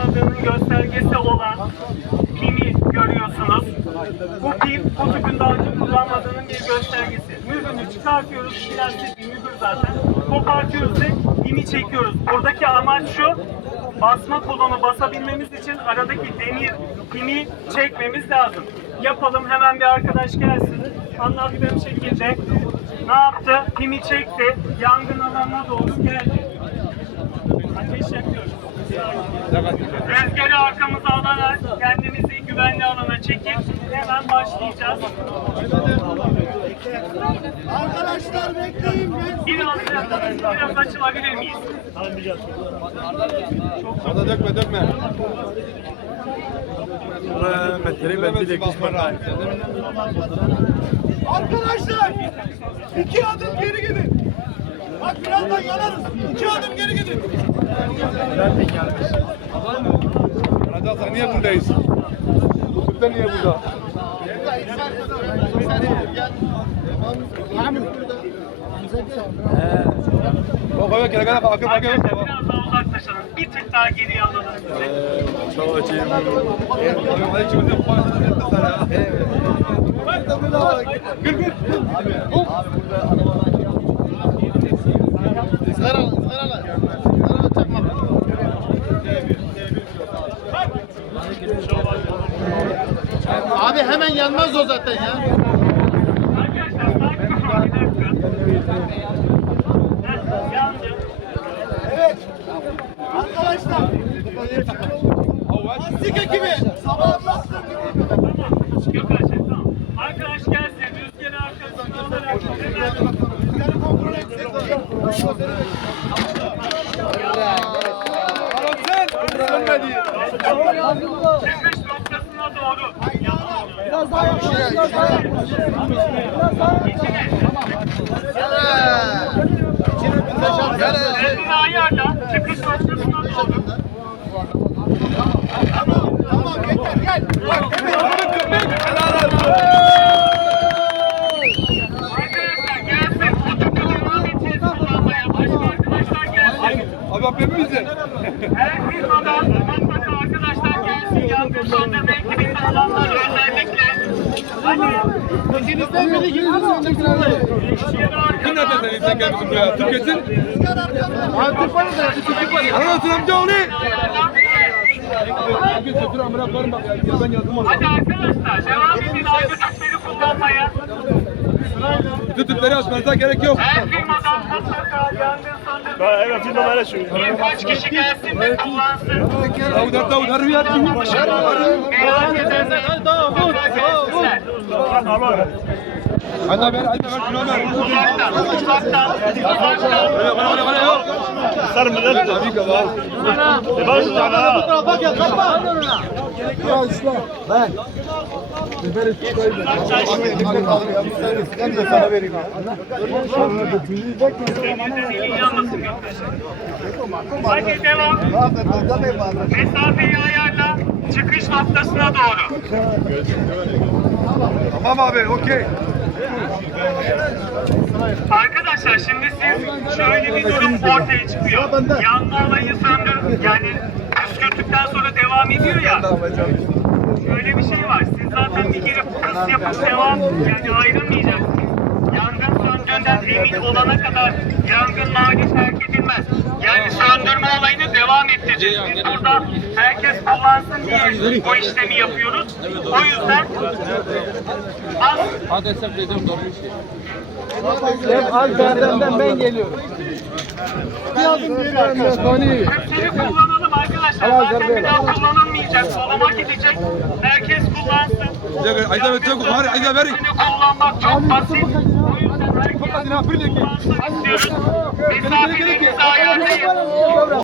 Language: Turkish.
kullanmadığının göstergesi olan pimi görüyorsunuz. Bu pim bu tüpün daha önce kullanmadığının bir göstergesi. Mühürünü çıkartıyoruz. Plastik bir mühür zaten. Kopartıyoruz ve pimi çekiyoruz. Buradaki amaç şu. Basma kolunu basabilmemiz için aradaki demir pimi çekmemiz lazım. Yapalım hemen bir arkadaş gelsin. Anlattığım şekilde ne yaptı? Pimi çekti. Yangın alanına doğru geldi. Ateş yakıyoruz. Rüzgarı arkamıza alarak kendimizi güvenli alana çekip hemen başlayacağız. Arkadaşlar bekleyin. Biraz, biraz açılabilir miyiz? Orada dökme dökme. Arkadaşlar iki adım geri gidin. Bak birazdan yanarız. İki adım geri gidin. Raca niye buradayız? Bu tüpte niye burada? Bak bak gel gel bak bak bak. biraz daha uzaklaşalım. Bir tık daha geriye alalım. Çok açayım. Hadi çıkın yok. Gül gül. Abi hemen yanmaz o zaten ya. Arkadaşlar sakin olun bir dakika. Heh, yandı. Evet. Arkadaşlar. Lastik ekibi. Sabah. Yok Ayşe tamam. Arkadaş gelsin. Rüzgarı arkasına alarak hemen Rüzgarı kontrol etsin. çıkış noktasına doğru. Misin? Her firmadan mutlaka arkadaşlar gelsin. Yangın söndürme ekibinde olanlar. Hadi. İkinizden biri. Çekin abi. Kim nereden sen sen gelmişsin buraya? Türkiye'sin. Abi Türk var da. Türk var. Amca ya. Ben yazdım onu. Hadi arkadaşlar devam edin aynı tüpleri kullanmaya. Bütün tüpleri açmanıza gerek yok. Her firmadan mutlaka yangın söndürme. Evet, firma böyle şey. Birkaç kişi gelsin de kullansın. Davud Davud harbi ya. Merak edenler gelsinler. Hadi ver hadi ver şuna ver. Uzaktan, uzaktan, uzaktan. Bana bana bana yok. Sarı mı lan? Tabii ki var. E bak şu tane. Bak ya kapma. Elinizden elin yanmasın Hadi devam. Mesafeyi ayarla. Çıkış noktasına doğru. Tamam abi okey. Arkadaşlar şimdi siz şöyle bir durum ortaya çıkıyor. Yanma olayı söndü. Yani püskürttükten sonra devam ediyor ya. Şöyle bir şey var. Siz zaten bir kere hız yapıp devam yani ayrılmayacaksınız. Yangın söndüğünden emin olana kadar yangın mahalli terk edilmez. Yani olayını devam ettireceğiz. Biz burada herkes kullansın diye bu işlemi yapıyoruz. O yüzden az Alper'den ben geliyorum. Bir adım geri arkadaşlar. Hepsini kullanalım arkadaşlar. Zaten bir daha kullanılmayacak. Soluma gidecek. Herkes kullansın. Ayda ver. Ayda ver. Kullanmak çok basit. O yüzden herkes kullansın istiyoruz. Mesafelerinizi ayarlayın.